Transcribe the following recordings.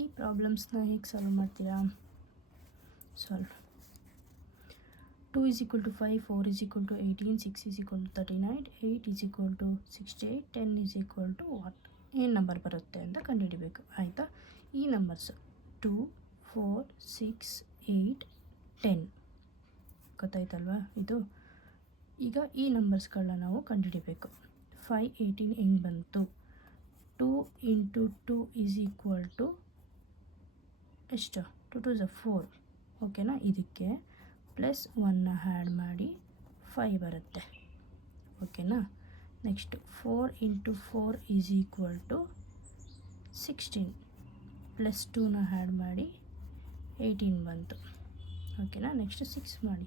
ಈ ಪ್ರಾಬ್ಲಮ್ಸ್ನ ಹೇಗೆ ಸಾಲ್ವ್ ಮಾಡ್ತೀರಾ? Solve 2 is equal to 5, 4 is equal to 18, 6 is equal to 39, 8 is equal to 68, 10 is equal to what? ಏನು number ಬರುತ್ತೆ ಅಂತ ಕಂಡುಹಿಡಿಬೇಕು. ಆಯಿತಾ? ಈ ನಂಬರ್ಸ್ 2, 4, 6, 8, 10 ಗೊತ್ತಾಯ್ತಲ್ವಾ ಇದು? ಈಗ ಈ ನಂಬರ್ಸ್ಗಳನ್ನ ನಾವು ಕಂಡುಹಿಡಿಬೇಕು. 5, 18 ಹೆಂಗೆ ಬಂತು? 2 ಇಂಟು 2 ಈಸ್ ಈಕ್ವಲ್ ಟು ಎಷ್ಟು? 2 2 is 4. ಓಕೆನಾ? ಇದಕ್ಕೆ ಪ್ಲಸ್ 1ನ ಆ್ಯಡ್ ಮಾಡಿ 5 ಬರುತ್ತೆ. ಓಕೆನಾ? Next 4 into 4 is equal to 16 plus 2ನ ಆ್ಯಡ್ ಮಾಡಿ 18 ಬಂತು. ಓಕೆನಾ? ನೆಕ್ಸ್ಟ್ 6 ಮಾಡಿ.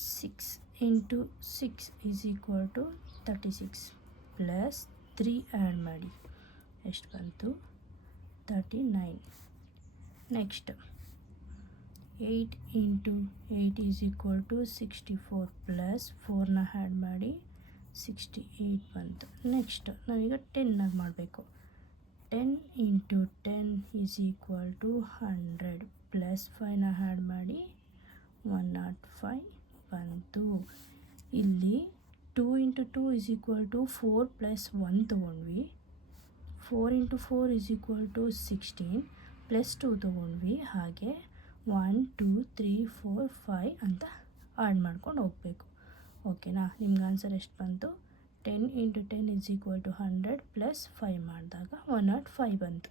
6 into 6 is equal to 36 plus 3 add ಮಾಡಿ ಎಷ್ಟು ಬಂತು? 39. Next 8 into 8 is equal to 64 plus 4ನ ಆ್ಯಡ್ ಮಾಡಿ 68 ಬಂತು. ನೆಕ್ಸ್ಟ್ ನಾವೀಗ 10 ಮಾಡಬೇಕು. 10 into 10 is equal to 100 plus 5ನ ಆ್ಯಡ್ ಮಾಡಿ 105 ಬಂತು. ಇಲ್ಲಿ 2 into 2 is equal to 4 plus 1 ತೊಗೊಂಡ್ವಿ. 4 into 4 is equal to 16 plus 2 ತೊಗೊಂಡ್ವಿ. ಹಾಗೆ 1 2 3 4 5 ಅಂತ ಆ್ಯಡ್ ಮಾಡ್ಕೊಂಡು ಹೋಗಬೇಕು. ಓಕೆನಾ? ನಿಮ್ಗೆ ಆನ್ಸರ್ ಎಷ್ಟು ಬಂತು? 10 into 10 is equal to 100 plus 5 ಮಾಡಿದಾಗ 105 ಬಂತು.